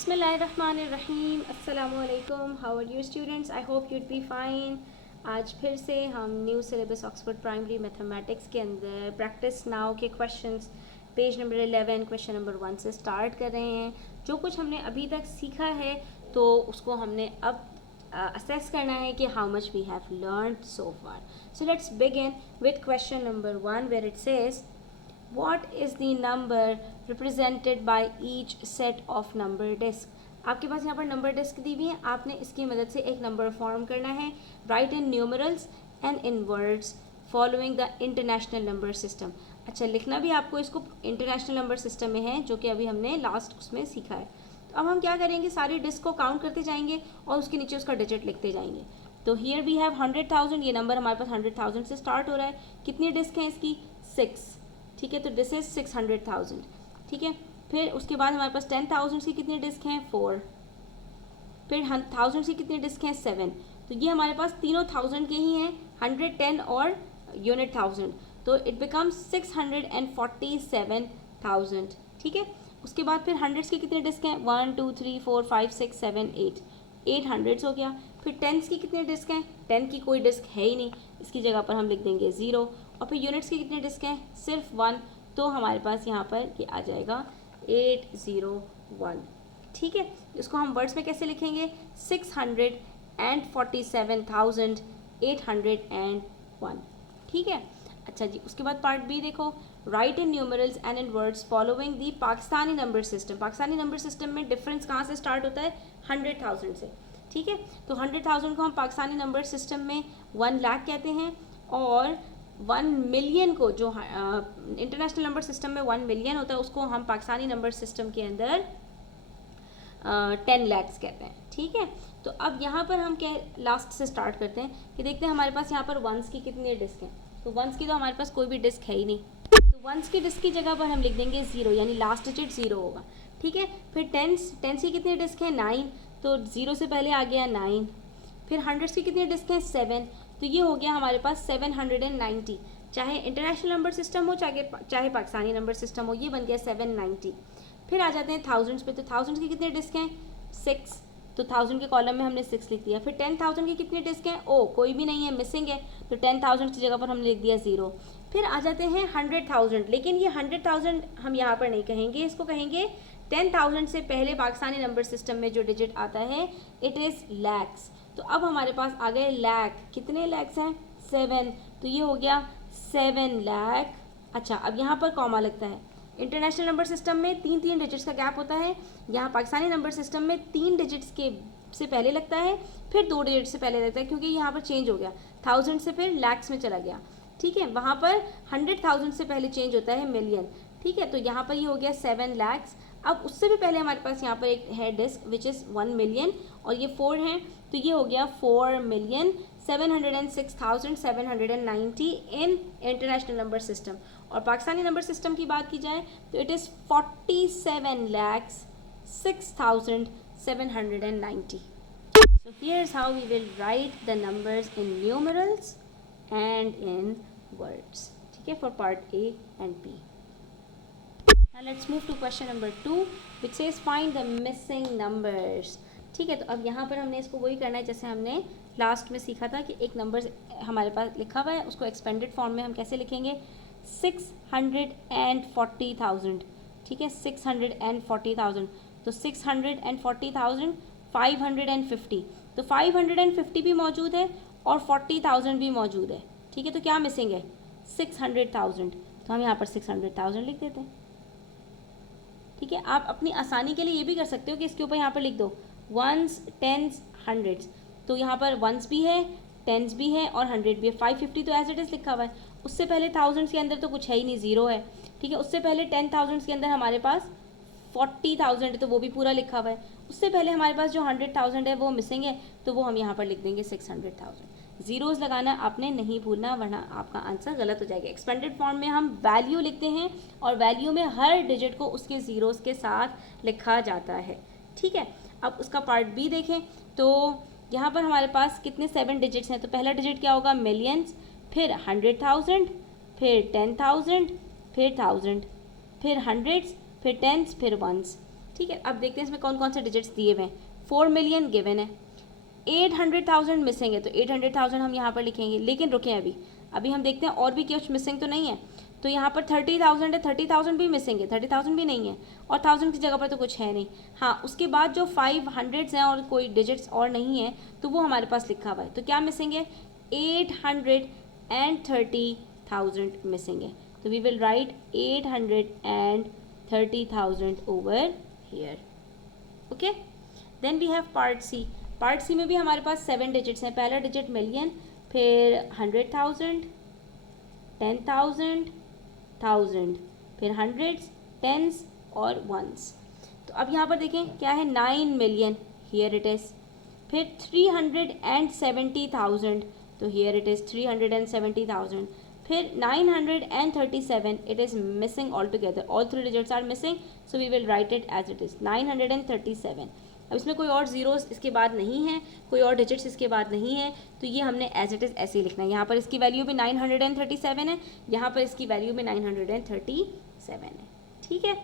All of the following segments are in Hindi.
बिस्मिल्लाहिर्रहमानिर्रहीम अस्सलामुअलैकुम। How are you students? I hope you'd be fine. आज फिर से हम new syllabus Oxford primary mathematics के अंदर प्रैक्टिस नाउ के questions page number 11 question number 1 से स्टार्ट कर रहे हैं। जो कुछ हमने अभी तक सीखा है तो उसको हमने अब असेस करना है कि how much we have learned so far. So let's begin with question number 1 where it says What is the number represented by each set of number disk? आपके पास यहाँ पर नंबर डिस्क दी हुई है, आपने इसकी मदद से एक नंबर फॉर्म करना है। Right in numerals and in words following the international number system. अच्छा, लिखना भी आपको इसको इंटरनेशनल नंबर सिस्टम में है, जो कि अभी हमने लास्ट उसमें सीखा है। तो अब हम क्या करेंगे, सारी डिस्क को काउंट करते जाएंगे और उसके नीचे उसका डिजिट लिखते जाएंगे। तो हियर वी हैव 100,000, ये नंबर हमारे पास 100,000 से स्टार्ट हो रहा है। कितनी डिस्क हैं इसकी? 6। ठीक है, तो दिस इज 600,000। ठीक है, फिर उसके बाद हमारे पास 10,000 की कितनी डिस्क हैं? 4। फिर 1000 की कितनी डिस्क हैं? 7। तो ये हमारे पास तीनों 1000 के ही हैं, 100, 10 और यूनिट 1000। तो इट बिकम्स 647,000। ठीक है, उसके बाद फिर हंड्रेड्स की कितनी डिस्क हैं? 1 2 3 4 5 6 7 8। 8 हंड्रेड्स हो गया। फिर टेंस की कितनी डिस्क हैं? 10 की कोई डिस्क है ही नहीं, इसकी जगह पर हम लिख देंगे 0। और फिर यूनिट्स की कितनी डिस्क हैं? सिर्फ 1। तो हमारे पास यहाँ पर ये आ जाएगा 801। ठीक है, इसको हम वर्ड्स में कैसे लिखेंगे? 647,801। ठीक है, अच्छा जी, उसके बाद पार्ट बी देखो। Right in numerals and in words following the Pakistani number system. Pakistani number system में डिफरेंस कहाँ से स्टार्ट होता है? 100,000 से। ठीक है, तो 100,000 को हम पाकिस्तानी नंबर सिस्टम में 1 लाख कहते हैं, और 1 मिलियन को, जो इंटरनेशनल नंबर सिस्टम में 1 मिलियन होता है, उसको हम पाकिस्तानी नंबर सिस्टम के अंदर 10 लैक्स कहते हैं। ठीक है, तो अब यहाँ पर हम क्या लास्ट से स्टार्ट करते हैं कि देखते हैं हमारे पास यहाँ पर वंस की कितनी डिस्क हैं। तो वंस की तो हमारे पास कोई भी डिस्क है ही नहीं, तो वंस की डिस्क की जगह पर हम लिख देंगे 0, यानी लास्ट डिजिट 0 होगा। ठीक है, फिर टेंस की कितनी डिस्क है? 9, तो 0 से पहले आ गया 9। फिर हंड्रेड्स की कितनी डिस्क है? 7, तो ये हो गया हमारे पास 790। चाहे इंटरनेशनल नंबर सिस्टम हो चाहे पाकिस्तानी नंबर सिस्टम हो, ये बन गया 790। फिर आ जाते हैं थाउजेंड्स पे, तो थाउजेंड्स की कितने डिस्क हैं? 6, तो 1000 के कॉलम में हमने 6 लिख दिया। फिर 10,000 की कितनी डिस्क हैं? ओ, कोई भी नहीं है, मिसिंग है, तो 10,000 की जगह पर हमने लिख दिया 0। फिर आ जाते हैं 100,000, लेकिन ये 100,000 हम यहाँ पर नहीं कहेंगे, इसको कहेंगे 10,000 से पहले पाकिस्तानी नंबर सिस्टम में जो डिजिट आता है इट इज़ लैक्स। तो अब हमारे पास आ गए लाख। कितने लैक्स हैं? 7, तो ये हो गया 7 लाख। अच्छा, अब यहाँ पर कॉमा लगता है। इंटरनेशनल नंबर सिस्टम में 3 डिजिट्स का गैप होता है, यहाँ पाकिस्तानी नंबर सिस्टम में 3 डिजिट्स के से पहले लगता है, फिर 2 डिजिट से पहले लगता है, क्योंकि यहाँ पर चेंज हो गया, 1000 से फिर लैक्स में चला गया। ठीक है, वहाँ पर 100,000 से पहले चेंज होता है मिलियन। ठीक है, तो यहाँ पर ये हो गया 7 लैक्स। अब उससे भी पहले हमारे पास यहाँ पर एक है डिस्क विच इज़ 1 मिलियन, और ये 4 हैं, तो ये हो गया 4,706,790 इन इंटरनेशनल नंबर सिस्टम। और पाकिस्तानी नंबर सिस्टम की बात की जाए तो it is 47,06,790। So here's how we will write the numbers in numerals and in words. ठीक है, for part A and B. Now let's move to question number 2 which says find the missing numbers. ठीक है, तो अब यहाँ पर हमने इसको वही करना है जैसे हमने लास्ट में सीखा था कि एक नंबर हमारे पास लिखा हुआ है, उसको एक्सपेंडेड फॉर्म में हम कैसे लिखेंगे? 640,000। ठीक है, 640,000, तो 640,000 550, तो 550 भी मौजूद है और 40,000 भी मौजूद है। ठीक है, तो क्या मिसिंग है? 600,000, तो हम यहाँ पर 600,000 लिख देते हैं। ठीक है, आप अपनी आसानी के लिए ये भी कर सकते हो कि इसके ऊपर यहाँ पर लिख दो वंस, टेंस, हंड्रेड्स। तो यहाँ पर वंस भी है, टेंस भी है और 100 भी है। 550 तो एज इट इज़ लिखा हुआ है। उससे पहले थाउजेंड्स के अंदर तो कुछ है ही नहीं, 0 है। ठीक है, उससे पहले 10,000 के अंदर हमारे पास 40,000 है, तो वो भी पूरा लिखा हुआ है। उससे पहले हमारे पास जो 100,000 है वो मिसिंग है, तो वो हम यहाँ पर लिख देंगे 600,000। जीरोज़ लगाना आपने नहीं भूलना, वरना आपका आंसर गलत हो जाएगा। एक्सपेंडेड फॉर्म में हम वैल्यू लिखते हैं और वैल्यू में हर डिजिट को उसके ज़ीरोज़ के साथ लिखा जाता है। ठीक है, अब उसका पार्ट बी देखें तो यहाँ पर हमारे पास कितने 7 डिजिट्स हैं। तो पहला डिजिट क्या होगा? मिलियंस, फिर 100,000, फिर 10,000, फिर 1000, फिर हंड्रेड्स, फिर टेंस, फिर वंस। ठीक है, अब देखते हैं इसमें कौन कौन से डिजिट्स दिए हुए हैं। 4 मिलियन गिवन है, 800,000 मिसिंग है, तो 800,000 हम यहाँ पर लिखेंगे। लेकिन रुकें, अभी हम देखते हैं और भी कुछ मिसिंग तो नहीं है। तो यहाँ पर 30,000 है, 30,000 भी मिसिंग है, 30,000 भी नहीं है, और 1000 की जगह पर तो कुछ है नहीं। हाँ, उसके बाद जो 500 हैं और कोई डिजिट्स और नहीं है, तो वो हमारे पास लिखा हुआ है। तो क्या मिसिंग है? 830,000 मिसिंग है। तो we will write 830,000 over here. Okay, then we have part C. Part C में भी हमारे पास 7 डिजिट्स हैं। पहला डिजिट मिलियन, फिर 100,000, 10,000, 1000, फिर हंड्रेड्स, टेंस और वंस। तो अब यहाँ पर देखें क्या है, 9 मिलियन, हियर इट इज़। फिर 370,000, तो हियर इट इज़ 370,000। फिर 937, it is missing all together, all 3 digits are missing, so we will write it as it is 937। अब इसमें कोई और ज़ीरोस इसके बाद नहीं है, कोई और डिजिट्स इसके बाद नहीं है, तो ये हमने एज इट इज़ ऐसे ही लिखना है। यहाँ पर इसकी वैल्यू भी 937 है, यहाँ पर इसकी वैल्यू भी 937 है। ठीक है,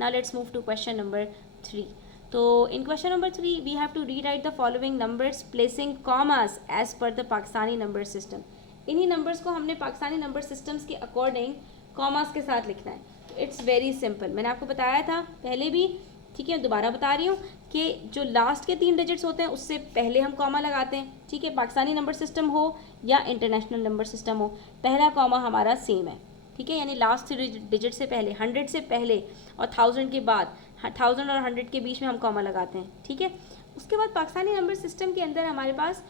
now let's move to question number 3। तो in question number 3 we have to rewrite the following numbers placing commas as per the Pakistani number system. इन्हीं नंबर्स को हमने पाकिस्तानी नंबर सिस्टम्स के अकॉर्डिंग कॉमास के साथ लिखना है। तो इट्स वेरी सिंपल, मैंने आपको बताया था पहले भी, ठीक है, दोबारा बता रही हूँ कि जो लास्ट के 3 डिजिट्स होते हैं उससे पहले हम कॉमा लगाते हैं। ठीक है, पाकिस्तानी नंबर सिस्टम हो या इंटरनेशनल नंबर सिस्टम हो, पहला कॉमा हमारा सेम है। ठीक है, यानी लास्ट 3 डिजिट से पहले, 100 से पहले और 1000 के बाद, 1000 और 100 के बीच में हम कॉमा लगाते हैं। ठीक है, उसके बाद पाकिस्तानी नंबर सिस्टम के अंदर हमारे पास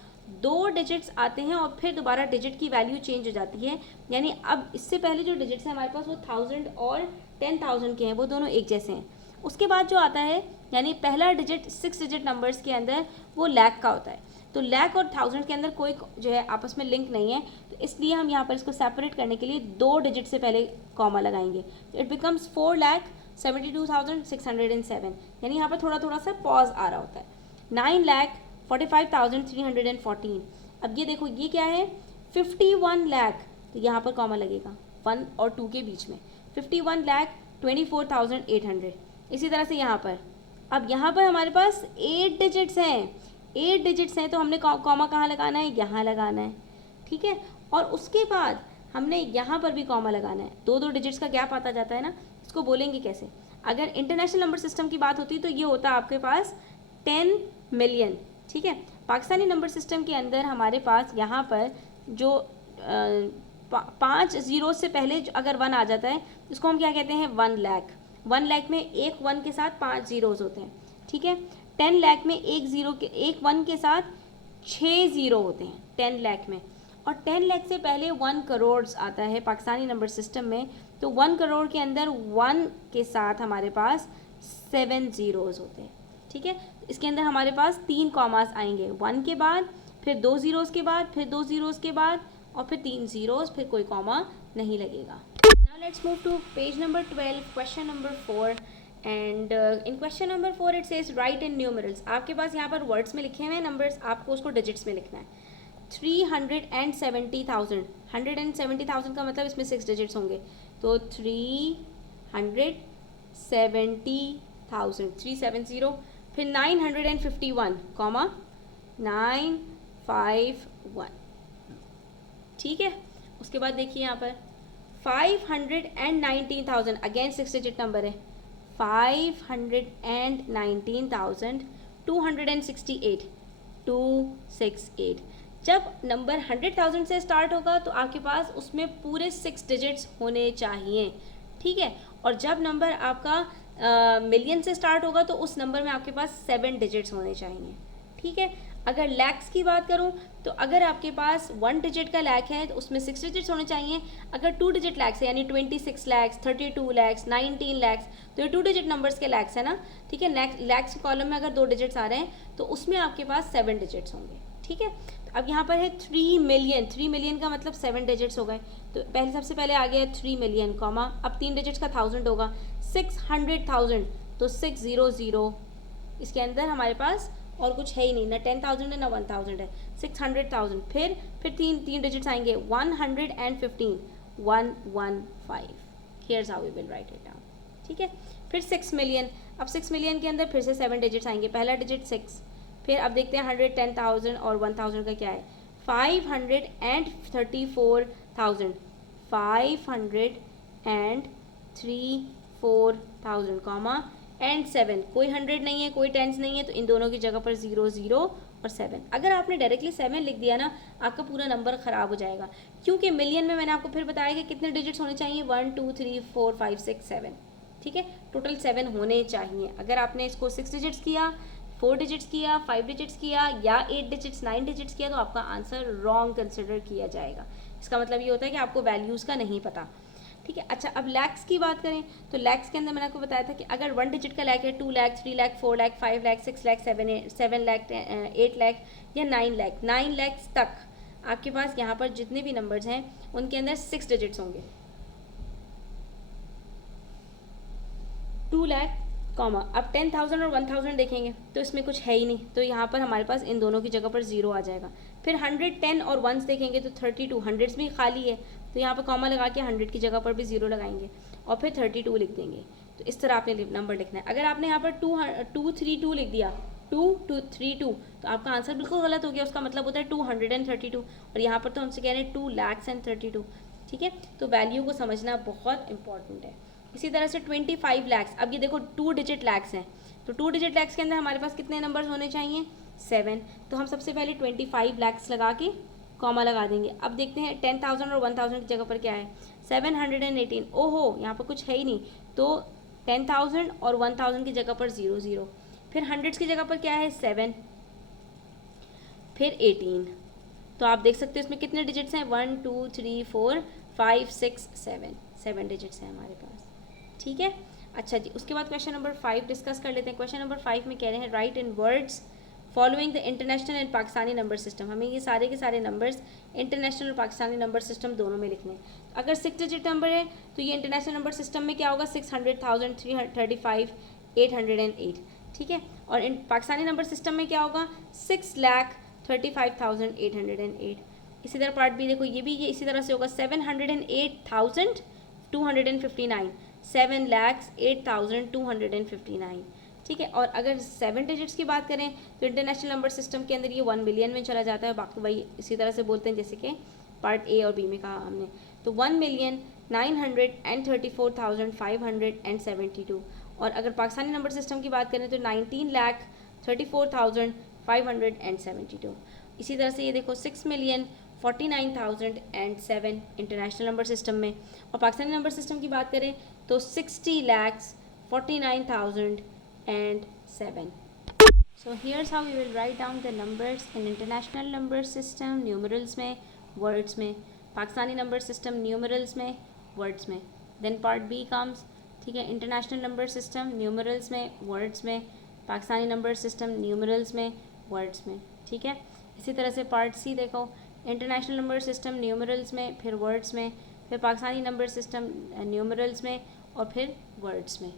2 डिजिट्स आते हैं और फिर दोबारा डिजिट की वैल्यू चेंज हो जाती है। यानी अब इससे पहले जो डिजिट्स हैं हमारे पास वो 1000 और 10,000 के हैं, वो दोनों एक जैसे हैं। उसके बाद जो आता है, यानी पहला डिजिट 6 डिजिट नंबर्स के अंदर वो लाख का होता है। तो लाख और 1000 के अंदर कोई जो है आपस में लिंक नहीं है, तो इसलिए हम यहाँ पर इसको सेपरेट करने के लिए 2 डिजिट से पहले कॉमा लगाएंगे। तो इट बिकम्स 4,72,607, यानी यहाँ पर थोड़ा थोड़ा सा पॉज आ रहा होता है। 9,45,314। अब ये देखो, ये क्या है, 51 लाख, तो यहाँ पर कॉमा लगेगा 1 और 2 के बीच में। 51,24,800। इसी तरह से यहाँ पर, अब यहाँ पर हमारे पास 8 डिजिट्स हैं, 8 डिजिट्स हैं, तो हमने कॉमा कहाँ लगाना है, यहाँ लगाना है। ठीक है, और उसके बाद हमने यहाँ पर भी कॉमा लगाना है। 2 डिजिट्स का गैप आता जाता है ना, इसको बोलेंगे कैसे? अगर इंटरनेशनल नंबर सिस्टम की बात होती तो ये होता आपके पास 10 मिलियन। ठीक है, पाकिस्तानी नंबर सिस्टम के अंदर हमारे पास यहाँ पर जो 5 जीरो से पहले अगर 1 आ जाता है, इसको हम क्या कहते हैं, 1 लाख। 1 लाख में एक 1 के साथ 5 जीरोज़ होते हैं। ठीक है, 10 लाख में एक 1 के साथ 6 ज़ीरो होते हैं 10 लाख में। और 10 लाख से पहले 1 करोड़ आता है पाकिस्तानी नंबर सिस्टम में, तो 1 करोड़ के अंदर 1 के साथ हमारे पास 7 ज़ीरोज़ होते हैं। ठीक है, इसके अंदर हमारे पास 3 कॉमास आएंगे, 1 के बाद, फिर 2 ज़ीरोज़ के बाद, फिर 2 ज़ीरोज़ के बाद, और फिर 3 ज़ीरोज़, फिर कोई कॉमा नहीं लगेगा। Now let's move to page number 12, question number 4, and in question number 4 it says write in numerals। आपके पास यहाँ पर वर्ड्स में लिखे हुए हैं नंबर्स, आपको उसको डिजिट्स में लिखना है। 370,000, 170,000 का मतलब इसमें 6 डिजिट्स होंगे, तो 370,000, 370, फिर 951, 951। ठीक है, उसके बाद देखिए यहाँ पर 519,000, अगेन 6 डिजिट नंबर है, 519,268, 268। जब नंबर 100,000 से स्टार्ट होगा तो आपके पास उसमें पूरे 6 डिजिट्स होने चाहिए। ठीक है, और जब नंबर आपका मिलियन से स्टार्ट होगा तो उस नंबर में आपके पास 7 डिजिट्स होने चाहिए। ठीक है, अगर लैक्स की बात करूं तो अगर आपके पास 1 डिजिट का लैक है तो उसमें 6 डिजिट्स होने चाहिए। अगर 2 डिजिट लैक्स है, यानी 26 लैक्स, 32 लैक्स, 19 लैक्स, तो ये 2 डिजिट नंबर्स के लैक्स है ना। ठीक है, लैक्स कॉलम में अगर 2 डिजिट्स आ रहे हैं तो उसमें आपके पास 7 डिजिट्स होंगे। ठीक है, तो अब यहाँ पर है 3 मिलियन, 3 मिलियन का मतलब 7 डिजिट्स हो गए, तो सबसे पहले आ गया 3 मिलियन, कॉमा, अब 3 डिजिट्स का 1000 होगा, 600,000, तो 600, इसके अंदर हमारे पास और कुछ है ही नहीं, ना 10,000 है ना 1,000 है, 600,000। फिर 3 डिजिट्स आएंगे, 115, 115। Here's how we will write it down. ठीक है, फिर 6 मिलियन, अब 6 मिलियन के अंदर फिर से 7 डिजिट्स आएंगे, पहला डिजिट 6, फिर अब देखते हैं 100, 10,000 और 1000 का क्या है, 534,000, 534,000 कॉमा एंड 7, कोई 100 नहीं है, कोई टेंस नहीं है, तो इन दोनों की जगह पर 0 0 और 7। अगर आपने डायरेक्टली 7 लिख दिया ना, आपका पूरा नंबर ख़राब हो जाएगा, क्योंकि मिलियन में मैंने आपको फिर बताया कि कितने डिजिट्स होने चाहिए, 1 2 3 4 5 6 7, ठीक है, टोटल 7 होने चाहिए। अगर आपने इसको 6 डिजिट्स किया, 4 डिजिट्स किया, 5 डिजिट्स किया या 8 डिजिट्स 9 डिजिट्स किया, तो आपका आंसर रॉन्ग कंसिडर किया जाएगा। इसका मतलब ये होता है कि आपको वैल्यूज़ का नहीं पता, ठीक है। अच्छा, अब लैक्स की बात करें तो लैक्स के अंदर मैंने आपको बताया था कि अगर 1 डिजिट का लैक है 2 लाख, 3 लाख, 4 लाख, 5 लाख, 6 लाख, 7 लाख, 8 लाख या 9 लाख, 9 लाख तक आपके पास यहाँ पर जितने भी नंबर्स हैं उनके अंदर 6 डिजिट्स होंगे। 2 लाख कॉमा, अब 10,000 और 1000 देखेंगे तो इसमें कुछ है ही नहीं, तो यहाँ पर हमारे पास इन दोनों की जगह पर 0 आ जाएगा। फिर 100, 10 और 1 देखेंगे तो 32, हंड्रेड्स भी खाली है, तो यहाँ पर कॉमा लगा के 100 की जगह पर भी 0 लगाएंगे और फिर 32 लिख देंगे। तो इस तरह आपने नंबर लिखना है। अगर आपने यहाँ पर 232 लिख दिया, 2232, तो आपका आंसर बिल्कुल गलत हो गया, उसका मतलब होता है 232, और यहाँ पर तो हमसे कह रहे हैं 2,32,000, ठीक है। तो वैल्यू को समझना बहुत इंपॉर्टेंट है। इसी तरह से 25 लैक्स, अब ये देखो 2 डिजिट लैक्स हैं, तो 2 डिजिट लैक्स के अंदर हमारे पास कितने नंबर्स होने चाहिए, 7, तो हम सबसे पहले 25 लैक्स लगा के कॉमा लगा देंगे। अब देखते हैं 10,000 और 1000 की जगह पर क्या है, 718, ओहो यहाँ पर कुछ है ही नहीं, तो 10,000 और 1000 की जगह पर 0 0, फिर हंड्रेड्स की जगह पर क्या है 7, फिर 18, तो आप देख सकते हो इसमें कितने डिजिट्स हैं, 1 2 3 4 5 6 7, 7 डिजिट्स हैं हमारे पास, ठीक है। अच्छा जी, उसके बाद क्वेश्चन नंबर 5 डिस्कस कर लेते हैं। क्वेश्चन नंबर 5 में कह रहे हैं right in words following the international and Pakistani number system. हमें ये सारे के सारे नंबर्स इंटरनेशनल और पाकिस्तानी नंबर सिस्टम दोनों में लिखने हैं। अगर 6 डिजिट नंबर है तो ये इंटरनेशनल नंबर सिस्टम में क्या होगा, 600,000, 335, 808, ठीक है। और इन पाकिस्तानी नंबर सिस्टम में क्या होगा, 6,35,808। इसी तरह पार्ट बी देखो, ये भी ये इसी तरह से होगा, 708,259, 7,08,259, ठीक है। और अगर 7 डिजिट्स की बात करें तो इंटरनेशनल नंबर सिस्टम के अंदर ये 1 मिलियन में चला जाता है, बाकी वही इसी तरह से बोलते हैं जैसे कि पार्ट ए और बी में कहा हमने, तो 1,934,572। और अगर पाकिस्तानी नंबर सिस्टम की बात करें तो 19,34,572। इसी तरह से ये देखो 6,49,007 इंटरनेशनल नंबर सिस्टम में, और पाकिस्तानी नंबर सिस्टम की बात करें तो 60,49,007. So here's how we will write down the numbers in international number system, numerals में, words में, पाकिस्तानी नंबर सिस्टम न्यूमरल्स में, वर्ड्स में। देन पार्ट बी कम्स, ठीक है, इंटरनेशनल नंबर सिस्टम न्यूमरल्स में, वर्ड्स में, पाकिस्तानी नंबर सिस्टम न्यूमरल्स में, वर्ड्स में, ठीक है। इसी तरह से पार्ट सी देखो, इंटरनेशनल नंबर सिस्टम न्यूमरल्स में, फिर वर्ड्स में, फिर पाकिस्तानी नंबर सिस्टम न्यूमरल्स में और फिर वर्ड्स में।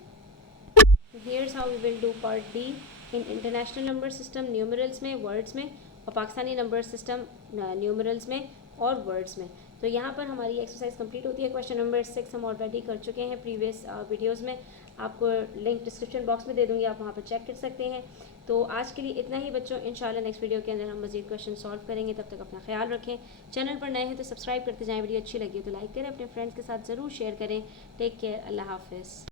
Here's how we will do part D in international number system numerals में, वर्ड्स में, और पाकिस्तानी नंबर सिस्टम न्यूमरल्स में और वर्ड्स में। तो यहाँ पर हमारी एक्सरसाइज कंप्लीट होती है। क्वेश्चन नंबर 6 हम ऑलरेडी कर चुके हैं प्रीवियस वीडियोस में, आपको लिंक डिस्क्रिप्शन बॉक्स में दे दूँगी, आप वहाँ पर चेक कर सकते हैं। तो आज के लिए इतना ही बच्चों, इंशाल्लाह नेक्स्ट वीडियो के अंदर हम मज़ीद क्वेश्चन सॉल्व करेंगे। तब तक अपना ख्याल रखें, चैनल पर नए हैं तो सब्सक्राइब करते जाएँ, वीडियो अच्छी लगी तो लाइक करें, अपने फ्रेंड्स के साथ ज़रूर शेयर करें। टेक केयर, अल्लाह हाफिज़।